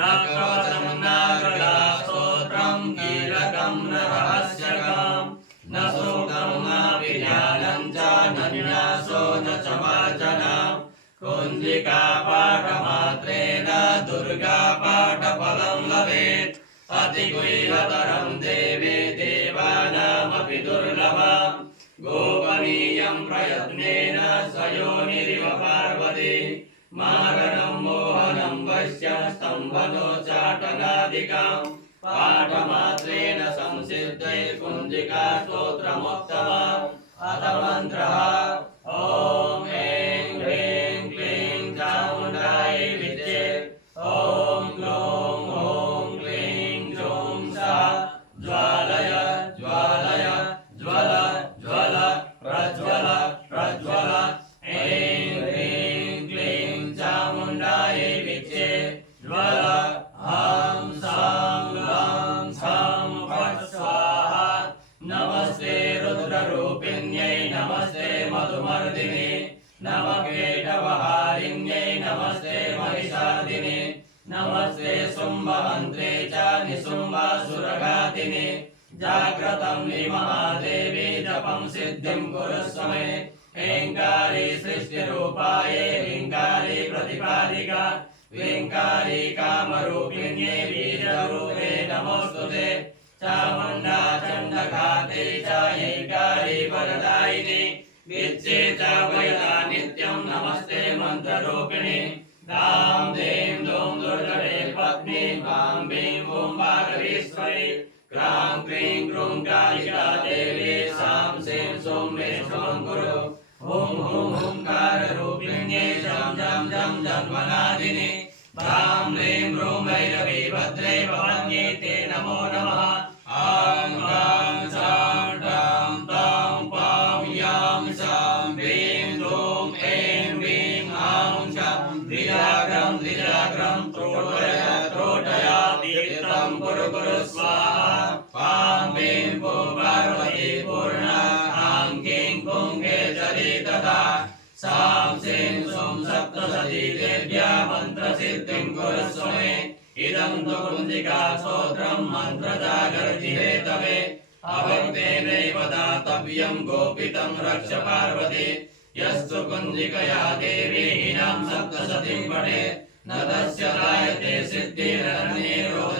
न कवचं न गदास्तोत्रं कीलकं न रहस्यकं न सूक्तं न विज्ञानं च न न्यासो न च मार्जनं कुञ्जिका पाठमात्रेण दुर्गा पाठफलं लभेत् अतिगुह्यतरं देवे देवानामपि दुर्लभम् गोपनीयं प्रयत्नेन सयोनिरिव पार्वती मारणं मोहनं वश्यस्तम्भनोच्चाटनादिकं पाठमात्रेण संसिद्धै कुञ्जिका स्तोत्रमुत्तमम् अथ मन्त्रः ॐ ऐं ह्रीं क्लीं चामुण्डायै विद्ये ॐ ग्लौं ॐ क्लीं जौं सा ज्वालय ज्वालय ज्वल ज्वल प्रज्वल प्रज्वल ऐं ह्रीं क्लीं चामुण्डायै विद्ये ज्वल हं सं लं सं फट् स्वाहा नमस्ते रुद्ररूपिण्यै नमस्ते मधुमर्दिने नमः केटवहारिण्यै नमस्ते महिषार्दिने नमस्ते शुम्भहन्त्रे च निशुम्भासुरघातिने जाग्रतं हि महादेवी जपं सिद्धिं कुरुष्व मे ऐङ्कारी सृष्टिरूपायै ह्रीङ्कारी प्रतिपादिका ह्रीङ्कारी कामरूपिण्यै बीजरूपे नमोऽस्तुते चामुण्डा चण्डघाते च ऐङ्कारी वरदायिनी विद्ये च वयदा नित्यं नमस्ते मन्त्ररूपिणी दां दें दुं दुर्जटे पत्नी वां बीं बूं भागवीश्वरी क्रां क्रीं क्रूं कालिका देवी सां सीं सूं मे शुभं कुरु हुं हुं हुंकाररूपिण्यै जं जं जं जन्मनादिनि भां ह्रीं ह्रूं भैरवी भद्रे भवान्यै ते नमो नमः आं गां सां टां तां पां यां सां ह्रीं क्रूं ऐं ह्रीं आं चं द्विजाग्रं द्विजाग्रं त्रोटया तीर्थं कुरु कुरु स्वाहा पां बीं बूं पार्वती पूर्णा आं कीं कुं केचरी तथा सां सीं सूं सप्तशती देव्या मन्त्रसिद्धिं कुरुष्व मे इदं तु कुञ्जिका स्तोत्रं मन्त्रजागर्जिहेतवे अभक्तेनैव दातव्यं गोपितं रक्ष पार्वती यस्तु कुञ्जिकया देवी हीनां सप्तशतीं पठेत् न तस्य जायते सिद्धिरन्येरोध